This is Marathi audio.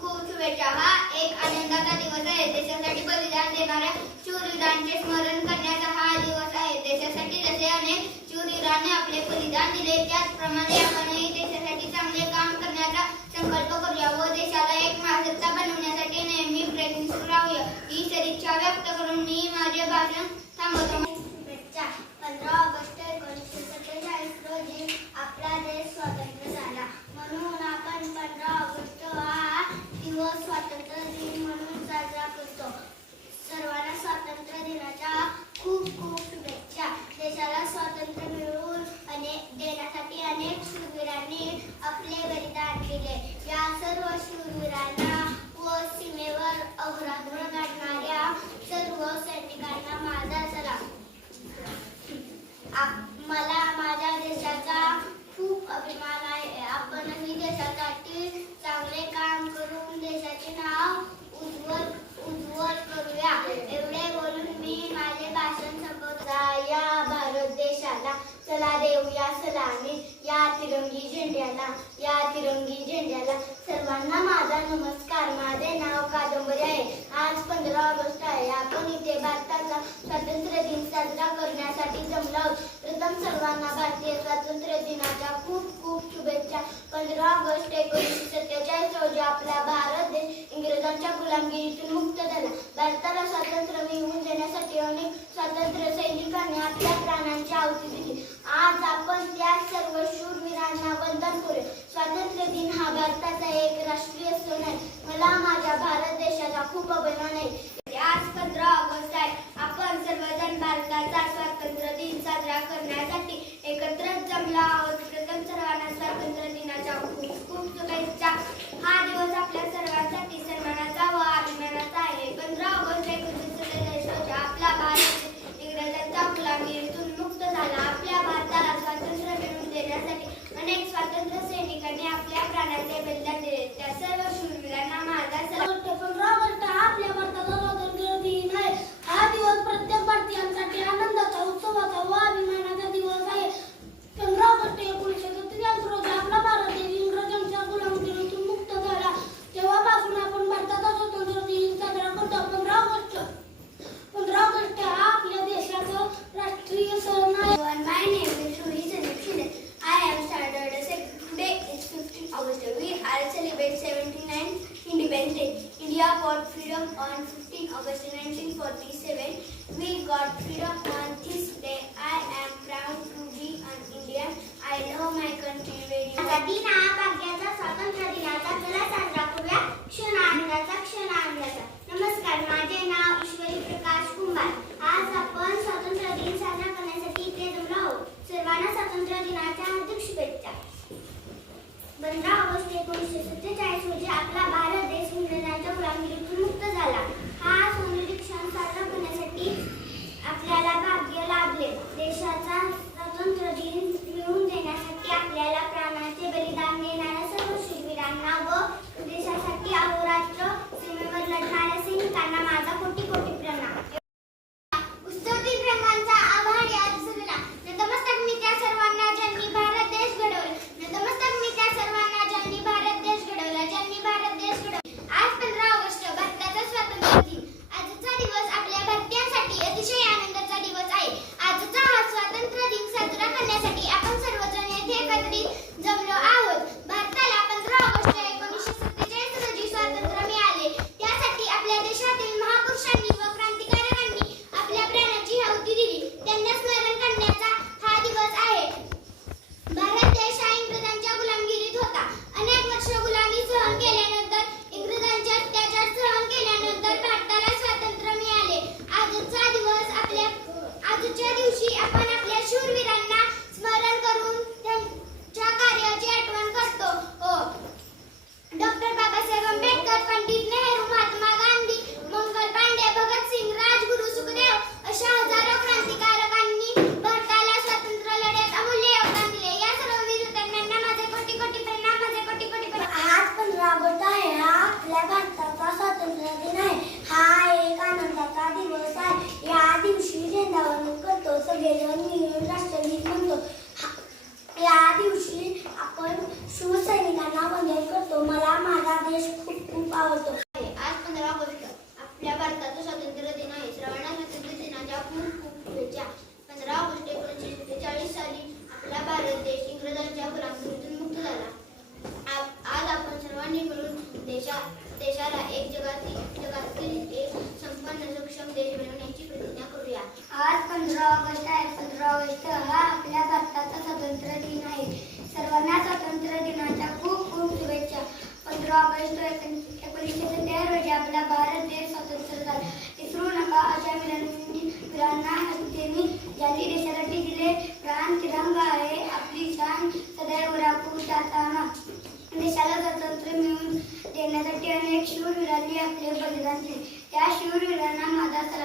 खूप शुभेच्छा. हा एक आनंदाचा दिवस आहे. देशासाठी बलिदान देणाऱ्या शूरवीरांचे स्मरण करण्याचा हा दिवस आहे. देशासाठी जसे अनेक शूरवीरांनी आपले बलिदान दिले त्याचप्रमाणे आपणही देशासाठी चांगले काम संकल्प करूया. व देशाला एक महासत्ता बनवण्यासाठी नेहमी प्रयत्न राहूया ही सदिच्छा व्यक्त करून मी माझे भाषण थांबवतो चला देऊया सलामी या तिरंगी झेंड्याला या तिरंगी झेंड्याला. सर्वांना माझा नमस्कार. माझे नाव कादंबरी आहे. आज पंधरा ऑगस्ट आहे. आपण इथे भारताचा स्वातंत्र्य दिन साजरा करण्यासाठी जमलो आहोत. प्रथम सर्वांना भारतीय स्वातंत्र्य दिनाच्या खूप खूप शुभेच्छा. पंधरा ऑगस्ट एकोणीसशे सत्तेचाळीस रोजी आपला भारत देश इंग्रजांच्या गुलामगिरीतून मुक्त झाला. भारताला स्वातंत्र्य मिळवून देण्यासाठी अनेक स्वातंत्र्य सैनिकांनी आपल्या प्राणांची आवती दिली. आज आपण त्या सर्व शूरवीरांना वंदन करू स्वातंत्र्य दिन हा भारताचा एक राष्ट्रीय सण आहे. मला माझ्या भारत देशाचा खूप अभिमान आहे. आज पंधरा ऑगस्ट आहे. पंधरा ऑगस्ट हा आपल्या भारताचा स्वतंत्र दिन आहे. सर्वांना स्वातंत्र्य दिनाच्या खूप खूप शुभेच्छा. पंधरा ऑगस्ट एकोणीसशे सत्त्याहत्तर रोजी आपला भारत देश स्वतंत्र झाला. विसरू नका अशा वीरांना हत्येने ज्यांनी देशासाठी दिले. प्राण तिरंगा आहे. आपली शान सदैव राखू जाताना. देशाला स्वातंत्र्य मिळवून देण्यासाठी अनेक शूरवीरांनी आपले बलिदान दिले. त्या शिववीरांना माझा सलाम